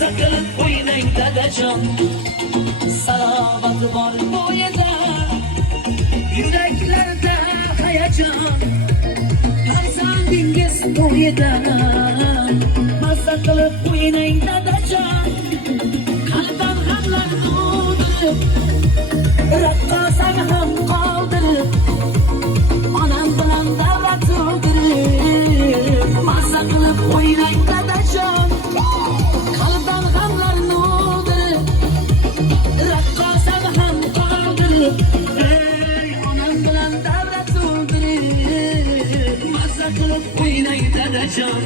Mazza qilib o'ynang dadajon, salovati bor bo'yida, yuraklarda hayajon, farzandingiz to'yida. Mazza qilib o'ynang dadajon, qalbdan g'amlar to'ldirib, raqqosani ham qoldirib, onam bilan davra to'ldirib. Mazza qilib o'ynang dadajon, qalbdan g'amlarni o'ldirib, raqqosani ham qoldirib, ey onam bilan davra to'ldirib. Mazza qilib o'ynang dadajon.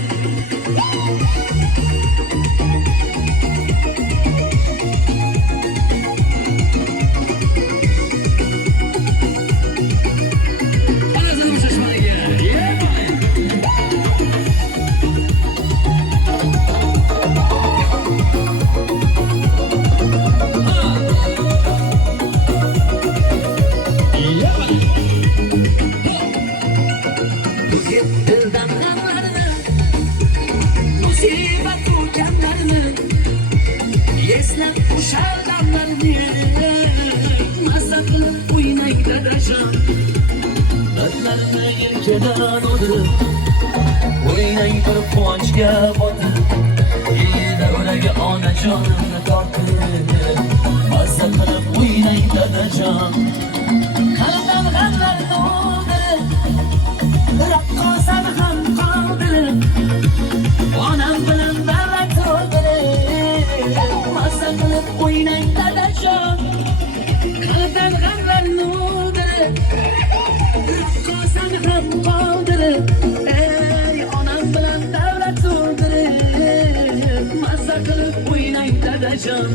Dildan g'amlarni, musibat-u gamlarni, eslab o'shal damlarni. Mazza qilib o'ynang dadajon, dardlarni yelkadan o'dirib, o'ynang bir quvonchga botib, davraga onajonimni tortib. Mazza qilib o'ynang dadajon, qalbdan g'amlarni o'ldirib, raqqosani ham qoldirib, onam bilan davra to'ldirib. Mazza qilib o'ynang dadajon, qalbdan g'amlarni o'ldirib, raqqosani ham qoldirib, ey onam bilan davra to'ldirib. Mazza qilib o'ynang dadajon.